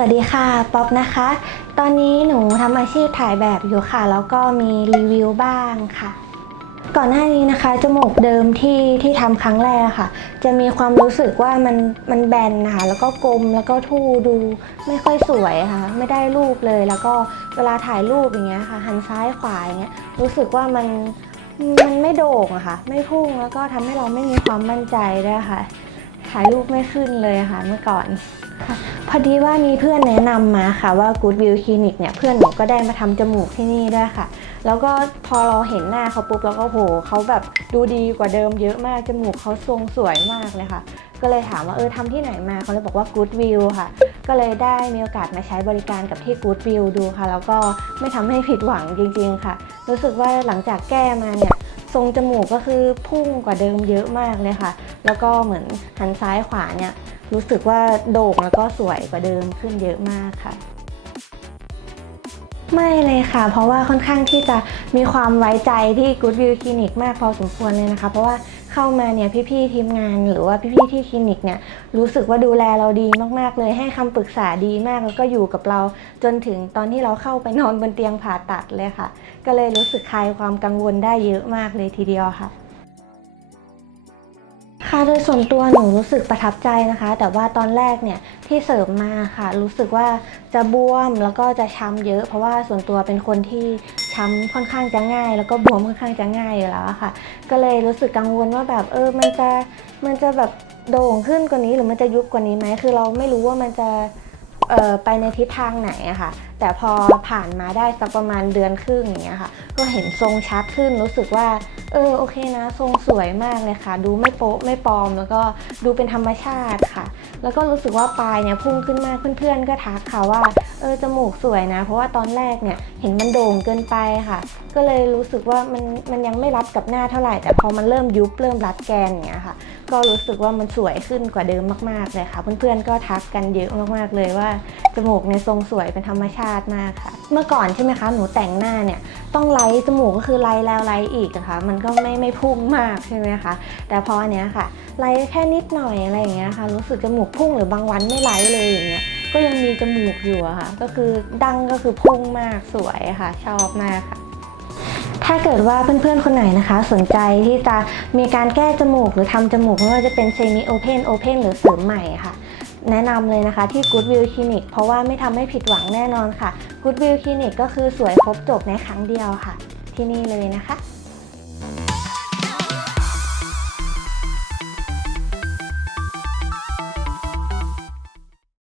วัสดีค่ะ ป๊อปนะคะ ตอนนี้หนูทำอาชีพถ่ายแบบอยู่ค่ะ แล้วก็มีรีวิวบ้างค่ะ ก่อนหน้านี้นะคะ จมูกเดิมที่ที่ทำครั้งแรกค่ะ จะมีความรู้สึกว่ามันมันแบนนะคะ แล้วก็กลม แล้วก็ทู่ดูไม่ค่อยสวยค่ะ ไม่ได้รูปเลย แล้วก็เวลาถ่ายรูปอย่างเงี้ยค่ะ หันซ้ายขวาอย่างเงี้ย รู้สึกว่ามันมันไม่โด่งอะค่ะ ไม่พุ่ง แล้วก็ทำให้เราไม่มีความมั่นใจด้วยค่ะ ถ่ายรูปไม่ขึ้นเลยค่ะ เมื่อก่อน พอดีว่ามีเพื่อนแนะนำมาค่ะว่า Good View Clinic เนี่ยเพื่อนหนูก็ได้มาทำจมูกที่นี่ด้วยค่ะ แล้วก็พอเราเห็นหน้าเขาปุ๊บแล้วก็โหเขาแบบดูดีกว่าเดิมเยอะมากจมูกเขาทรงสวยมากเลยค่ะ ก็เลยถามว่าเออทำที่ไหนมาเขาเลยบอกว่า Good View ค่ะ ก็เลยได้มีโอกาสมาใช้บริการกับที่ Good View ดูค่ะ แล้วก็ไม่ทำให้ผิดหวังจริง ๆค่ะ รู้สึกว่าหลังจากแก้มาเนี่ยทรงจมูกก็คือพุ่งกว่าเดิมเยอะมากเลยค่ะ แล้วก็เหมือนหันซ้ายขวาเนี่ย รู้สึกว่าโด่งแล้วก็สวยกว่าเดิมขึ้นเยอะมากค่ะ ไม่เลยค่ะ เพราะว่าค่อนข้างที่จะมีความไว้ใจที่ Good View Clinic มากพอสมควรเลยนะคะ เพราะว่าเข้ามาเนี่ยพี่ๆทีมงานหรือว่าพี่ๆที่คลินิกเนี่ยรู้สึกว่าดูแลเราดีมากๆ เลยให้คำปรึกษาดีมากแล้วก็อยู่กับเราจนถึงตอนที่เราเข้าไปนอนบนเตียงผ่าตัดเลยค่ะ ก็เลยรู้สึกคลายความกังวลได้เยอะมากเลยทีเดียวค่ะค่ะ โดยส่วนตัวหนูรู้สึกประทับใจนะคะ แต่ว่าตอนแรกเนี่ยที่เสริมมาค่ะ รู้สึกว่าจะบวมแล้วก็จะช้ำเยอะ เพราะว่าส่วนตัวเป็นคนที่ช้ำค่อนข้างจะง่าย แล้วก็บวมค่อนข้างจะง่ายอยู่แล้วค่ะ ก็เลยรู้สึกกังวลว่าแบบเออมันจะมันจะแบบโด่งขึ้นกว่านี้หรือมันจะยุบกว่านี้ไหมคือเราไม่รู้ว่ามันจะเอ่อไปในทิศทางไหนอะค่ะ แต่พอผ่านมาได้สักประมาณเดือนครึ่งอย่างเงี้ยค่ะ ก็เห็นทรงชัดขึ้นรู้สึกว่า เออโอเคนะ ทรงสวยมากเลยค่ะ ดูไม่โป๊ะไม่ปลอม แล้วก็ดูเป็นธรรมชาติค่ะ แล้วก็รู้สึกว่าปลายเนี่ยพุ่งขึ้นมากเพื่อนๆ ก็ทักค่ะว่าเออจมูกสวยนะ เพราะว่าตอนแรกเนี่ยเห็นมันโด่งเกินไปค่ะ ก็เลยรู้สึกว่ามันมันยังไม่รับกับหน้าเท่าไหร่ แต่พอมันเริ่มยุบเริ่มรัดแกนอย่างเงี้ยค่ะ ก็รู้สึกว่ามันสวยขึ้นกว่าเดิมมากๆเลยค่ะ เพื่อนๆ ก็ทักกันเยอะมากๆเลยว่าจมูกในทรงสวยเป็นธรรมชาติมากค่ะ เมื่อก่อนใช่ไหมคะหนูแต่งหน้าเนี่ยต้องไล่จมูกก็คือไล่แล้วไล่อีกนะคะมันก็ไม่ไม่พุ่งมากใช่ไหมคะแต่พออันเนี้ยค่ะไล่แค่นิดหน่อยอะไรอย่างเงี้ยค่ะรู้สึกจมูกพุ่งหรือบางวันไม่ไล่เลยอย่างเงี้ยก็ยังมีจมูกอยู่อะค่ะ ก็คือดังก็คือพุ่งมากสวยค่ะ ชอบมากค่ะถ้าเกิดว่าเพื่อนๆ คนไหนนะคะ สนใจที่จะมีการแก้จมูกหรือทำจมูกไม่ว่าจะเป็นเซมิโอเพนโอเพนหรือเสริมใหม่ค่ะ แนะนำเลยนะคะที่ Good View Clinic เพราะว่าไม่ทำให้ผิดหวังแน่นอนค่ะ Good View Clinic ก็คือสวยครบจบในครั้งเดียวค่ะ ที่นี่เลยนะคะ